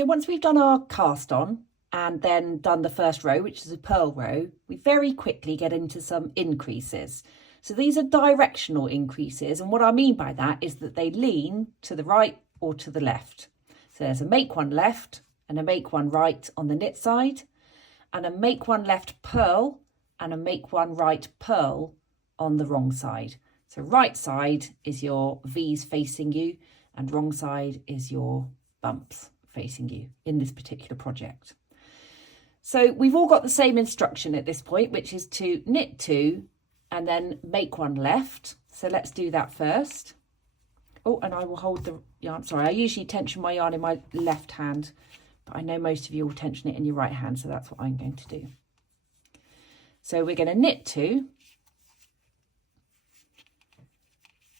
So once we've done our cast on and then done the first row, which is a purl row, we very quickly get into some increases. So these are directional increases, and what I mean by that is that they lean to the right or to the left. So there's a make one left and a make one right on the knit side, and a make one left purl and a make one right purl on the wrong side. So right side is your V's facing you and wrong side is your bumps facing you in this particular project. So we've all got the same instruction at this point, which is to knit two and then make one left. So let's do that first. Oh, and I will hold the yarn. Sorry, I usually tension my yarn in my left hand, but I know most of you will tension it in your right hand, so that's what I'm going to do. So we're going to knit two.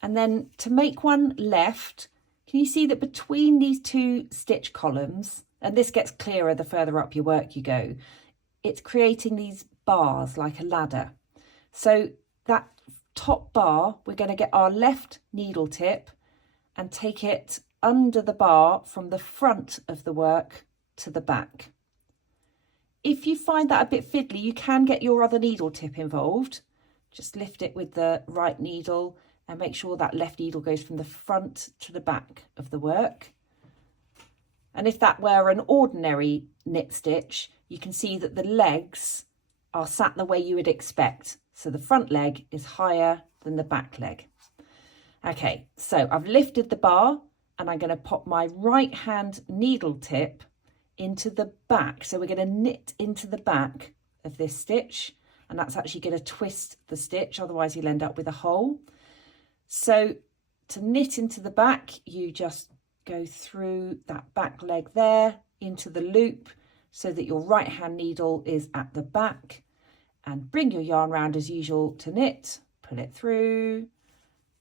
And then to make one left, can you see that between these two stitch columns, and this gets clearer the further up your work you go, it's creating these bars like a ladder. So that top bar, we're going to get our left needle tip and take it under the bar from the front of the work to the back. If you find that a bit fiddly, you can get your other needle tip involved. Just lift it with the right needle and make sure that left needle goes from the front to the back of the work. And if that were an ordinary knit stitch, you can see that the legs are sat the way you would expect. So the front leg is higher than the back leg. Okay, so I've lifted the bar and I'm going to pop my right hand needle tip into the back. So we're going to knit into the back of this stitch, and that's actually going to twist the stitch, otherwise you'll end up with a hole. So to knit into the back, you just go through that back leg there into the loop so that your right hand needle is at the back, and bring your yarn round as usual to knit, pull it through,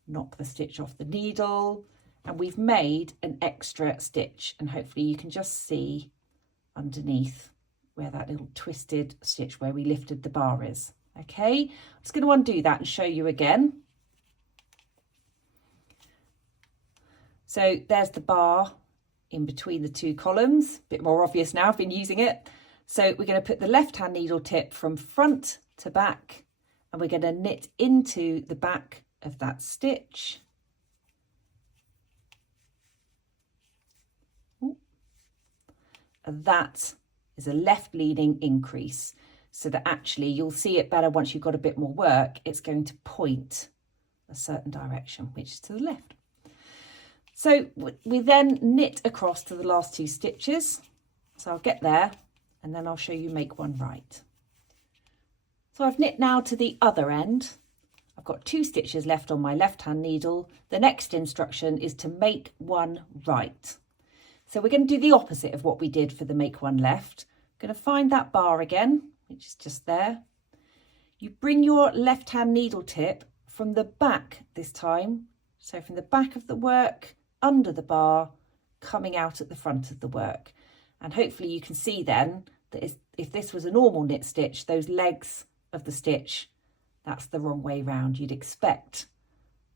knock the stitch off the needle, and we've made an extra stitch, and hopefully you can just see underneath where that little twisted stitch where we lifted the bar is. Okay, I'm just going to undo that and show you again. So there's the bar in between the two columns, a bit more obvious now, I've been using it. So we're going to put the left hand needle tip from front to back, and we're going to knit into the back of that stitch. And that is a left leaning increase, so that actually you'll see it better once you've got a bit more work. It's going to point a certain direction, which is to the left. So we then knit across to the last two stitches. So I'll get there and then I'll show you make one right. So I've knit now to the other end. I've got two stitches left on my left hand needle. The next instruction is to make one right. So we're going to do the opposite of what we did for the make one left. I'm going to find that bar again, which is just there. You bring your left hand needle tip from the back this time. So from the back of the work, under the bar, coming out at the front of the work. And hopefully you can see then that if this was a normal knit stitch, those legs of the stitch, that's the wrong way round. You'd expect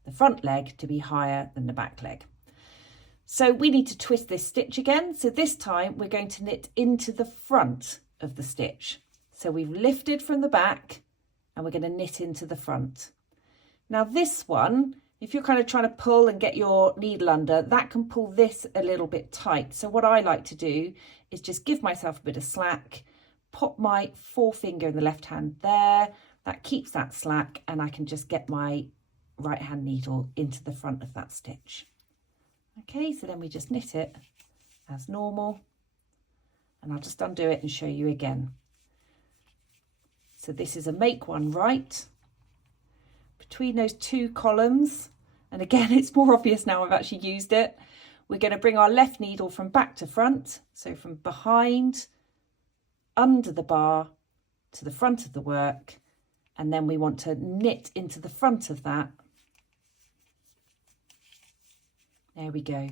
the front leg to be higher than the back leg. So we need to twist this stitch again. So this time we're going to knit into the front of the stitch. So we've lifted from the back and we're going to knit into the front. Now this one, if you're kind of trying to pull and get your needle under, that can pull this a little bit tight. So what I like to do is just give myself a bit of slack, pop my forefinger in the left hand there. That keeps that slack, and I can just get my right hand needle into the front of that stitch. Okay, so then we just knit it as normal, and I'll just undo it and show you again. So this is a make one right between those two columns. And again, it's more obvious now I've actually used it. We're going to bring our left needle from back to front. So from behind, under the bar to the front of the work. And then we want to knit into the front of that. There we go.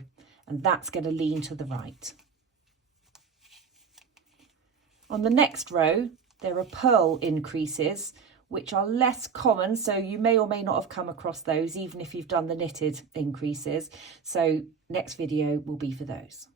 And that's going to lean to the right. On the next row, there are purl increases, which are less common, so you may or may not have come across those, even if you've done the knitted increases. So next video will be for those.